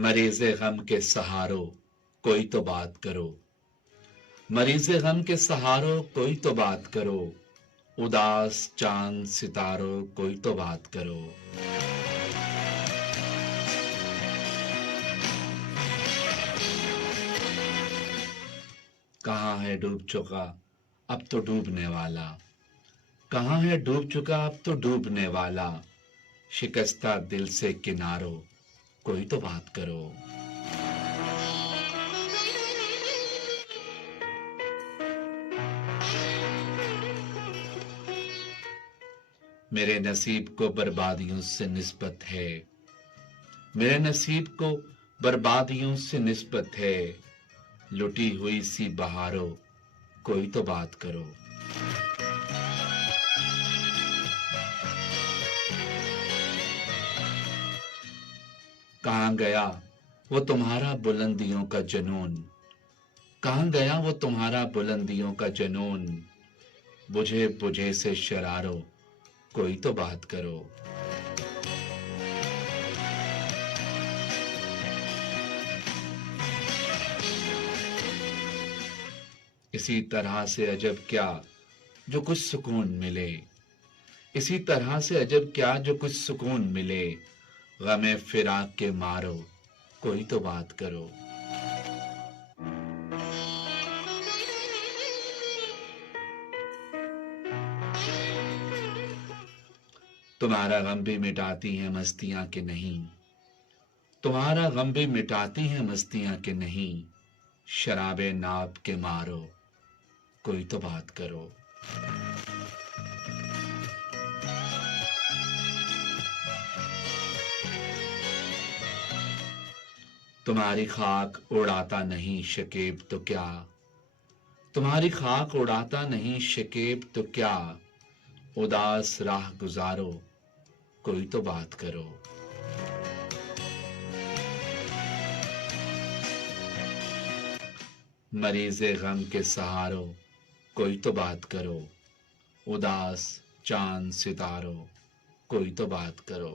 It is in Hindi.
मरीज़े गम के सहारो कोई तो बात करो। मरीज़े गम के सहारो कोई तो बात करो। उदास चांद सितारों कोई तो बात करो। कहाँ है डूब चुका अब तो डूबने वाला। कहाँ है डूब चुका अब तो डूबने वाला। शिकस्ता दिल से किनारो कोई तो बात करो। मेरे नसीब को बर्बादियों से निस्बत है। मेरे नसीब को बर्बादियों से निस्बत है। लुटी हुई सी बहारों कोई तो बात करो। कहाँ गया वो तुम्हारा बुलंदियों का जुनून। कहाँ गया वो तुम्हारा बुलंदियों का जुनून। बुझे बुझे से शरारो कोई तो बात करो। इसी तरह से अजब क्या जो कुछ सुकून मिले। इसी तरह से अजब क्या जो कुछ सुकून मिले। गमे फिराक के मारो कोई तो बात करो। तुम्हारा गम भी मिटाती हैं मस्तियां के नहीं। तुम्हारा गम भी मिटाती हैं मस्तियां के नहीं। शराबे नाप के मारो कोई तो बात करो। तुम्हारी खाक उड़ाता नहीं शकीब तो क्या। तुम्हारी खाक उड़ाता नहीं शकीब तो क्या। उदास राह गुजारो कोई तो बात करो। मरीज़े गम के सहारो कोई तो बात करो। उदास चांद सितारों कोई तो बात करो।